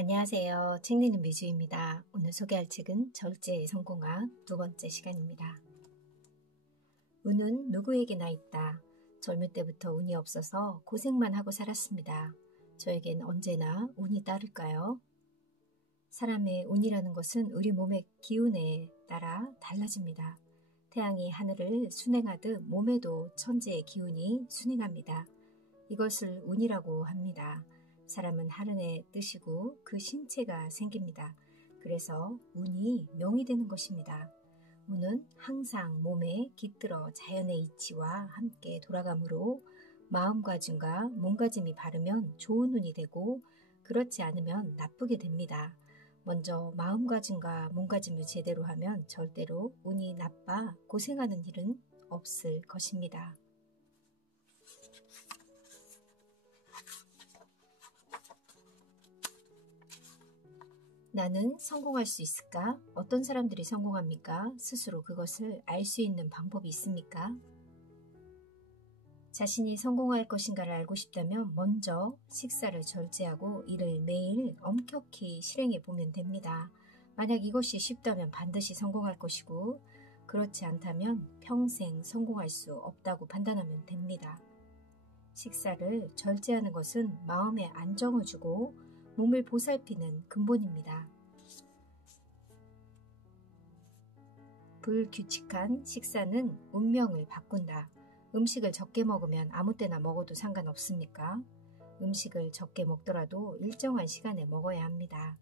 안녕하세요. 책 읽는 미주입니다. 오늘 소개할 책은 절제의 성공학 두 번째 시간입니다. 운은 누구에게나 있다. 젊을 때부터 운이 없어서 고생만 하고 살았습니다. 저에겐 언제나 운이 따를까요? 사람의 운이라는 것은 우리 몸의 기운에 따라 달라집니다. 태양이 하늘을 순행하듯 몸에도 천지의 기운이 순행합니다. 이것을 운이라고 합니다. 사람은 하늘의 뜻이고 그 신체가 생깁니다. 그래서 운이 명이 되는 것입니다. 운은 항상 몸에 깃들어 자연의 이치와 함께 돌아가므로 마음가짐과 몸가짐이 바르면 좋은 운이 되고 그렇지 않으면 나쁘게 됩니다. 먼저 마음가짐과 몸가짐을 제대로 하면 절대로 운이 나빠 고생하는 일은 없을 것입니다. 나는 성공할 수 있을까? 어떤 사람들이 성공합니까? 스스로 그것을 알 수 있는 방법이 있습니까? 자신이 성공할 것인가를 알고 싶다면 먼저 식사를 절제하고 이를 매일 엄격히 실행해 보면 됩니다. 만약 이것이 쉽다면 반드시 성공할 것이고 그렇지 않다면 평생 성공할 수 없다고 판단하면 됩니다. 식사를 절제하는 것은 마음에 안정을 주고 몸을 보살피는 근본입니다. 불규칙한 식사는 운명을 바꾼다. 음식을 적게 먹으면 아무 때나 먹어도 상관없습니까? 음식을 적게 먹더라도 일정한 시간에 먹어야 합니다.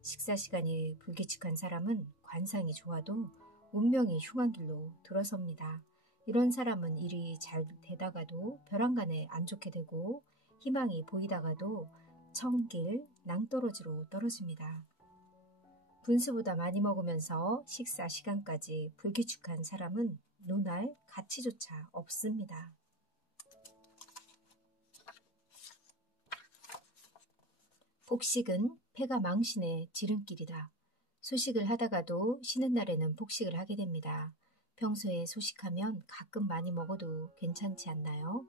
식사 시간이 불규칙한 사람은 관상이 좋아도 운명이 흉한 길로 들어섭니다. 이런 사람은 일이 잘 되다가도 벼랑간에 안 좋게 되고 희망이 보이다가도 청길 낭떠러지로 떨어집니다. 분수보다 많이 먹으면서 식사 시간까지 불규칙한 사람은 논할 가치조차 없습니다. 폭식은 폐가 망신의 지름길이다. 소식을 하다가도 쉬는 날에는 폭식을 하게 됩니다. 평소에 소식하면 가끔 많이 먹어도 괜찮지 않나요?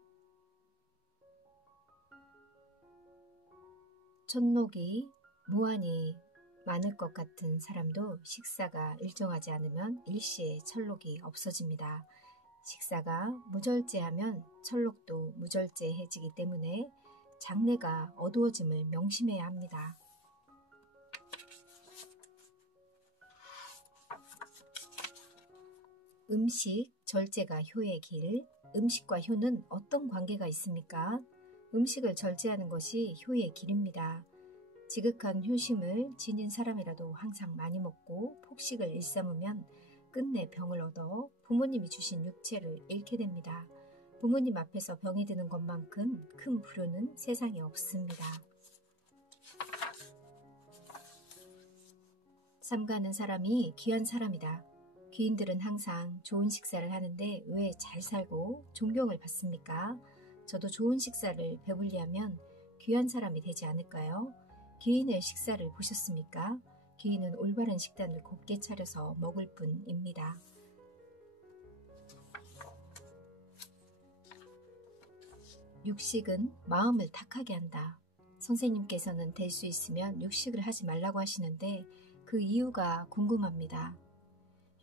촌록이 무한히 많을 것 같은 사람도 식사가 일정하지 않으면 일시에 철록이 없어집니다. 식사가 무절제하면 철록도 무절제해지기 때문에 장래가 어두워짐을 명심해야 합니다. 음식 절제가 효의 길. 음식과 효는 어떤 관계가 있습니까? 음식을 절제하는 것이 효의 길입니다. 지극한 효심을 지닌 사람이라도 항상 많이 먹고 폭식을 일삼으면 끝내 병을 얻어 부모님이 주신 육체를 잃게 됩니다. 부모님 앞에서 병이 드는 것만큼 큰 불효는 세상에 없습니다. 삼가는 사람이 귀한 사람이다. 귀인들은 항상 좋은 식사를 하는데 왜 잘 살고 존경을 받습니까? 저도 좋은 식사를 배불리하면 귀한 사람이 되지 않을까요? 귀인의 식사를 보셨습니까? 귀인은 올바른 식단을 곱게 차려서 먹을 뿐입니다. 육식은 마음을 탁하게 한다. 선생님께서는 될 수 있으면 육식을 하지 말라고 하시는데 그 이유가 궁금합니다.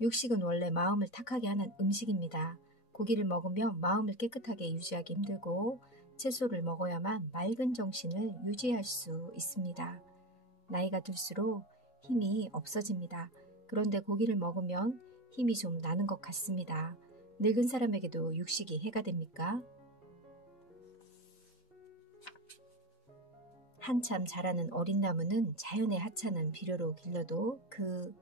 육식은 원래 마음을 탁하게 하는 음식입니다. 고기를 먹으면 마음을 깨끗하게 유지하기 힘들고 채소를 먹어야만 맑은 정신을 유지할 수 있습니다. 나이가 들수록 힘이 없어집니다. 그런데 고기를 먹으면 힘이 좀 나는 것 같습니다. 늙은 사람에게도 육식이 해가 됩니까? 한참 자라는 어린 나무는 자연의 하찮은 비료로 길러도 그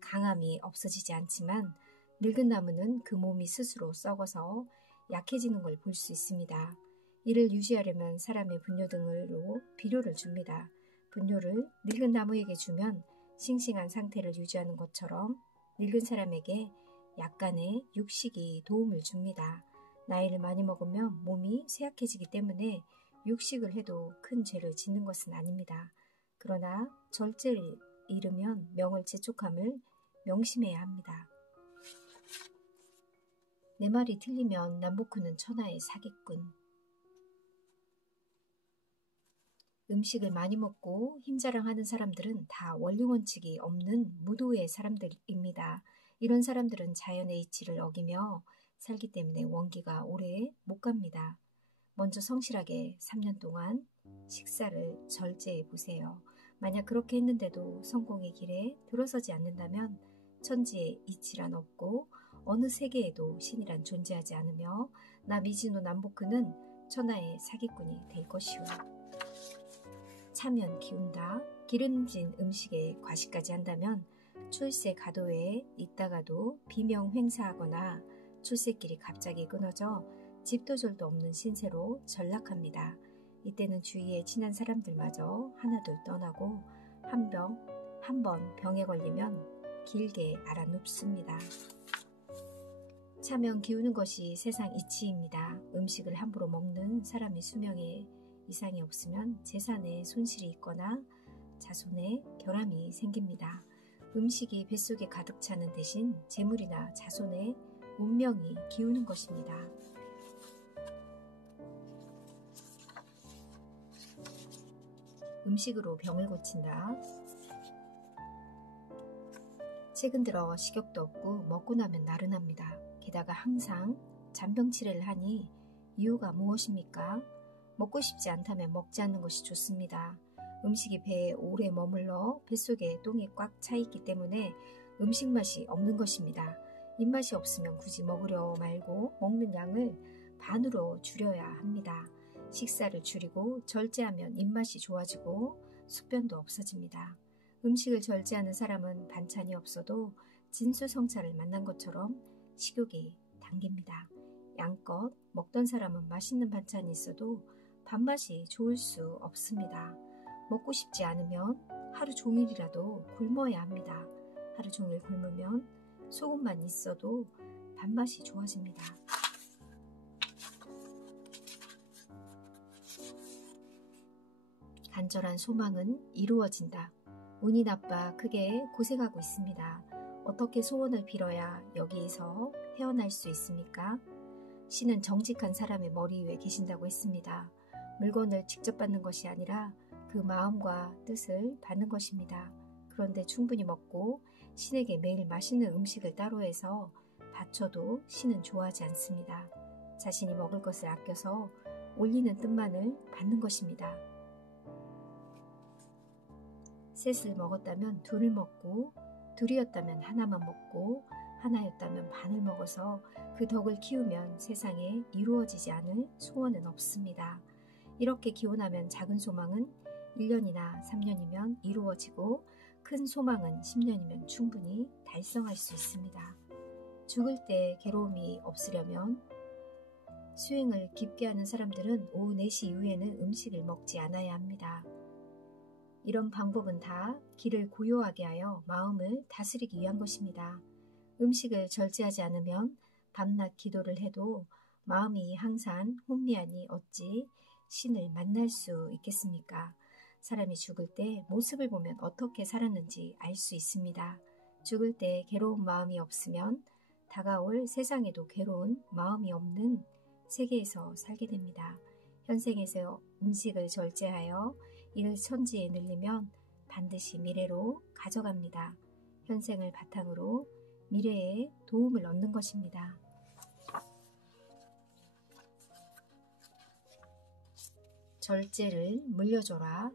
강함이 없어지지 않지만 늙은 나무는 그 몸이 스스로 썩어서 약해지는 걸 볼 수 있습니다. 이를 유지하려면 사람의 분뇨 등으로 비료를 줍니다. 분뇨를 늙은 나무에게 주면 싱싱한 상태를 유지하는 것처럼 늙은 사람에게 약간의 육식이 도움을 줍니다. 나이를 많이 먹으면 몸이 쇠약해지기 때문에 육식을 해도 큰 죄를 짓는 것은 아닙니다. 그러나 절제를 잃으면 명을 재촉함을 명심해야 합니다. 내 말이 틀리면 남복후는 천하의 사기꾼. 음식을 많이 먹고 힘자랑하는 사람들은 다 원리원칙이 없는 무도의 사람들입니다. 이런 사람들은 자연의 이치를 어기며 살기 때문에 원기가 오래 못 갑니다. 먼저 성실하게 3년 동안 식사를 절제해 보세요. 만약 그렇게 했는데도 성공의 길에 들어서지 않는다면 천지에 이치란 없고 어느 세계에도 신이란 존재하지 않으며 나 미즈노 남보크는 천하의 사기꾼이 될 것이오. 차면 기운다. 기름진 음식에 과식까지 한다면 출세 가도에 있다가도 비명 횡사하거나 출세길이 갑자기 끊어져 집도절도 없는 신세로 전락합니다. 이때는 주위에 친한 사람들마저 하나둘 떠나고 한 번 병에 걸리면 길게 알아눕습니다. 차면 기우는 것이 세상 이치입니다. 음식을 함부로 먹는 사람의 수명에 이상이 없으면 재산에 손실이 있거나 자손에 결함이 생깁니다. 음식이 뱃속에 가득 차는 대신 재물이나 자손의 운명이 기우는 것입니다. 음식으로 병을 고친다. 최근 들어 식욕도 없고 먹고 나면 나른합니다. 게다가 항상 잔병치레를 하니 이유가 무엇입니까? 먹고 싶지 않다면 먹지 않는 것이 좋습니다. 음식이 배에 오래 머물러 뱃속에 똥이 꽉 차 있기 때문에 음식 맛이 없는 것입니다. 입맛이 없으면 굳이 먹으려 말고 먹는 양을 반으로 줄여야 합니다. 식사를 줄이고 절제하면 입맛이 좋아지고 숙변도 없어집니다. 음식을 절제하는 사람은 반찬이 없어도 진수성찬을 만난 것처럼 식욕이 당깁니다. 양껏 먹던 사람은 맛있는 반찬이 있어도 밥맛이 좋을 수 없습니다. 먹고 싶지 않으면 하루 종일이라도 굶어야 합니다. 하루 종일 굶으면 소금만 있어도 밥맛이 좋아집니다. 간절한 소망은 이루어진다. 운이 나빠 크게 고생하고 있습니다. 어떻게 소원을 빌어야 여기에서 헤어날 수 있습니까? 신은 정직한 사람의 머리 위에 계신다고 했습니다. 물건을 직접 받는 것이 아니라 그 마음과 뜻을 받는 것입니다. 그런데 충분히 먹고 신에게 매일 맛있는 음식을 따로 해서 바쳐도 신은 좋아하지 않습니다. 자신이 먹을 것을 아껴서 올리는 뜻만을 받는 것입니다. 셋을 먹었다면 둘을 먹고 둘이었다면 하나만 먹고 하나였다면 반을 먹어서 그 덕을 키우면 세상에 이루어지지 않을 소원은 없습니다. 이렇게 기원하면 작은 소망은 1년이나 3년이면 이루어지고 큰 소망은 10년이면 충분히 달성할 수 있습니다. 죽을 때 괴로움이 없으려면 수행을 깊게 하는 사람들은 오후 4시 이후에는 음식을 먹지 않아야 합니다. 이런 방법은 다 기를 고요하게 하여 마음을 다스리기 위한 것입니다. 음식을 절제하지 않으면 밤낮 기도를 해도 마음이 항상 혼미하니 어찌 신을 만날 수 있겠습니까? 사람이 죽을 때 모습을 보면 어떻게 살았는지 알 수 있습니다. 죽을 때 괴로운 마음이 없으면 다가올 세상에도 괴로운 마음이 없는 세계에서 살게 됩니다. 현생에서 음식을 절제하여 이를 천지에 늘리면 반드시 미래로 가져갑니다. 현생을 바탕으로 미래에 도움을 얻는 것입니다. 절제를 물려줘라.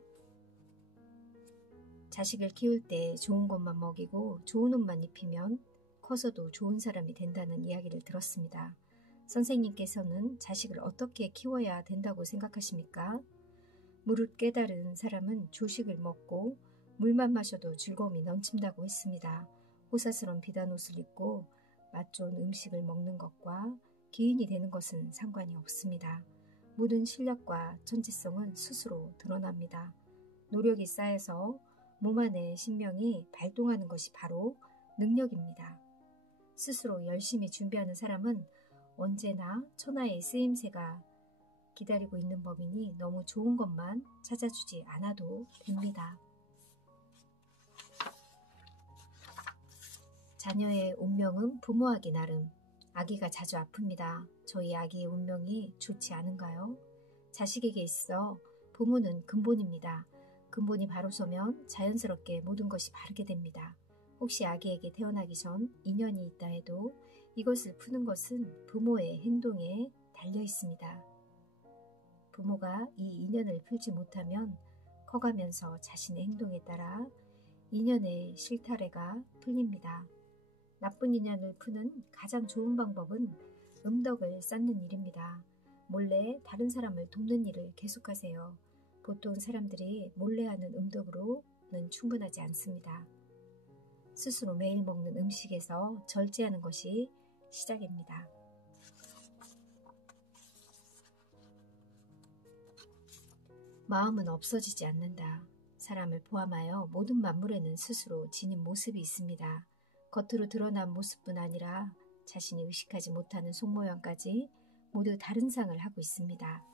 자식을 키울 때 좋은 것만 먹이고 좋은 옷만 입히면 커서도 좋은 사람이 된다는 이야기를 들었습니다. 선생님께서는 자식을 어떻게 키워야 된다고 생각하십니까? 무릇 깨달은 사람은 조식을 먹고 물만 마셔도 즐거움이 넘친다고 했습니다. 호사스러운 비단 옷을 입고 맛 좋은 음식을 먹는 것과 기인이 되는 것은 상관이 없습니다. 모든 실력과 천재성은 스스로 드러납니다. 노력이 쌓여서 몸 안에 신명이 발동하는 것이 바로 능력입니다. 스스로 열심히 준비하는 사람은 언제나 천하의 쓰임새가 기다리고 있는 법이니 너무 좋은 것만 찾아주지 않아도 됩니다. 자녀의 운명은 부모하기 나름. 아기가 자주 아픕니다. 저희 아기의 운명이 좋지 않은가요? 자식에게 있어 부모는 근본입니다. 근본이 바로 서면 자연스럽게 모든 것이 바르게 됩니다. 혹시 아기에게 태어나기 전 인연이 있다 해도 이것을 푸는 것은 부모의 행동에 달려 있습니다. 부모가 이 인연을 풀지 못하면 커가면서 자신의 행동에 따라 인연의 실타래가 풀립니다. 나쁜 인연을 푸는 가장 좋은 방법은 음덕을 쌓는 일입니다. 몰래 다른 사람을 돕는 일을 계속하세요. 보통 사람들이 몰래 하는 음덕으로는 충분하지 않습니다. 스스로 매일 먹는 음식에서 절제하는 것이 시작입니다. 마음은 없어지지 않는다. 사람을 포함하여 모든 만물에는 스스로 지닌 모습이 있습니다. 겉으로 드러난 모습뿐 아니라 자신이 의식하지 못하는 속모양까지 모두 다른 상을 하고 있습니다.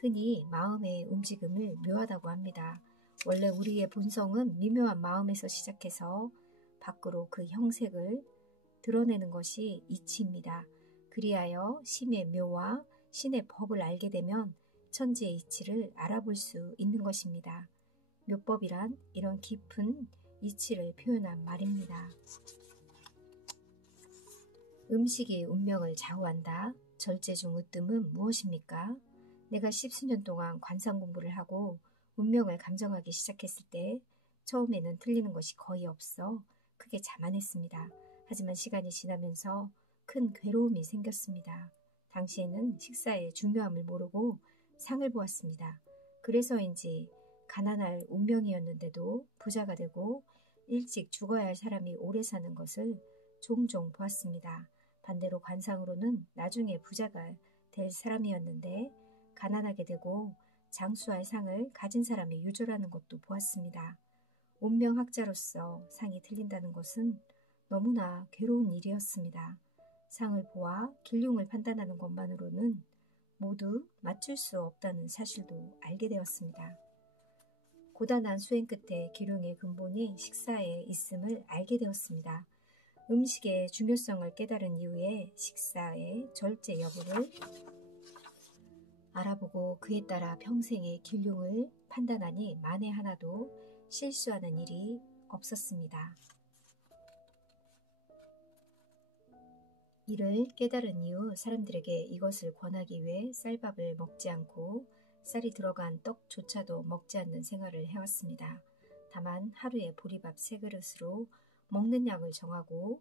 흔히 마음의 움직임을 묘하다고 합니다. 원래 우리의 본성은 미묘한 마음에서 시작해서 밖으로 그 형색을 드러내는 것이 이치입니다. 그리하여 심의 묘와 신의 법을 알게 되면 천지의 이치를 알아볼 수 있는 것입니다. 묘법이란 이런 깊은 이치를 표현한 말입니다. 음식이 운명을 좌우한다. 절제 중 으뜸은 무엇입니까? 내가 십수년 동안 관상 공부를 하고 운명을 감정하기 시작했을 때 처음에는 틀리는 것이 거의 없어 크게 자만했습니다. 하지만 시간이 지나면서 큰 괴로움이 생겼습니다. 당시에는 식사의 중요함을 모르고 상을 보았습니다. 그래서인지 가난할 운명이었는데도 부자가 되고 일찍 죽어야 할 사람이 오래 사는 것을 종종 보았습니다. 반대로 관상으로는 나중에 부자가 될 사람이었는데 가난하게 되고 장수할 상을 가진 사람이 유졸하는 것도 보았습니다. 운명학자로서 상이 틀린다는 것은 너무나 괴로운 일이었습니다. 상을 보아 길흉을 판단하는 것만으로는 모두 맞출 수 없다는 사실도 알게 되었습니다. 고단한 수행 끝에 기륭의 근본이 식사에 있음을 알게 되었습니다. 음식의 중요성을 깨달은 이후에 식사의 절제 여부를 알아보고 그에 따라 평생의 길흉을 판단하니 만에 하나도 실수하는 일이 없었습니다. 이를 깨달은 이후 사람들에게 이것을 권하기 위해 쌀밥을 먹지 않고 쌀이 들어간 떡조차도 먹지 않는 생활을 해왔습니다. 다만 하루에 보리밥 3그릇으로 먹는 양을 정하고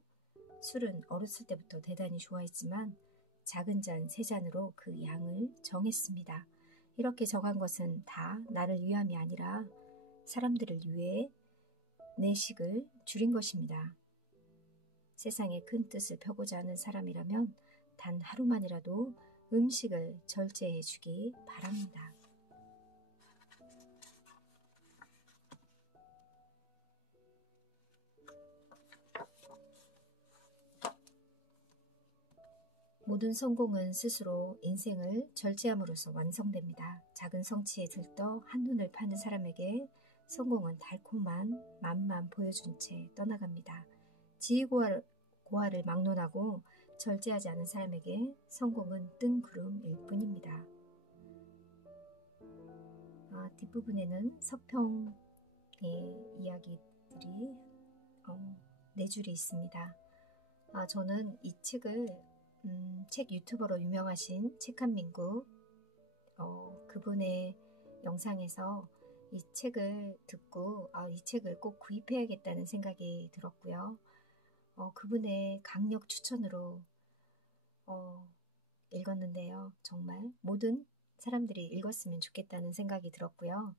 술은 어렸을 때부터 대단히 좋아했지만 작은 잔 3잔으로 그 양을 정했습니다. 이렇게 정한 것은 다 나를 위함이 아니라 사람들을 위해 내 식을 줄인 것입니다. 세상에 큰 뜻을 펴고자 하는 사람이라면 단 하루만이라도 음식을 절제해 주기 바랍니다. 모든 성공은 스스로 인생을 절제함으로써 완성됩니다. 작은 성취에 들떠 한눈을 파는 사람에게 성공은 달콤한 맛만 보여준 채 떠나갑니다. 지위고하를 막론하고 절제하지 않은 사람에게 성공은 뜬구름일 뿐입니다. 뒷부분에는 서평의 이야기들이 4줄이 있습니다. 저는 이 책을 책 유튜버로 유명하신 책한민국 그분의 영상에서 이 책을 듣고 이 책을 꼭 구입해야겠다는 생각이 들었고요. 그분의 강력 추천으로 읽었는데요. 정말 모든 사람들이 읽었으면 좋겠다는 생각이 들었고요.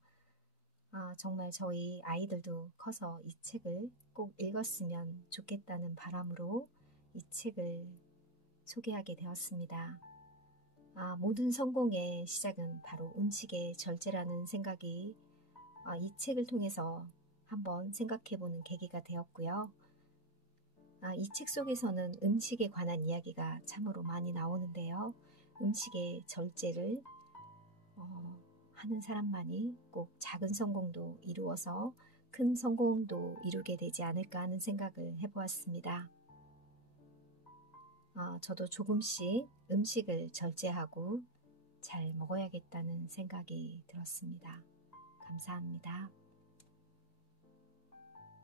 정말 저희 아이들도 커서 이 책을 꼭 읽었으면 좋겠다는 바람으로 이 책을 소개하게 되었습니다. 모든 성공의 시작은 바로 음식의 절제라는 생각이 이 책을 통해서 한번 생각해보는 계기가 되었고요. 이 책 속에서는 음식에 관한 이야기가 참으로 많이 나오는데요. 음식의 절제를 하는 사람만이 꼭 작은 성공도 이루어서 큰 성공도 이루게 되지 않을까 하는 생각을 해보았습니다. 저도 조금씩 음식을 절제하고 잘 먹어야겠다는 생각이 들었습니다. 감사합니다.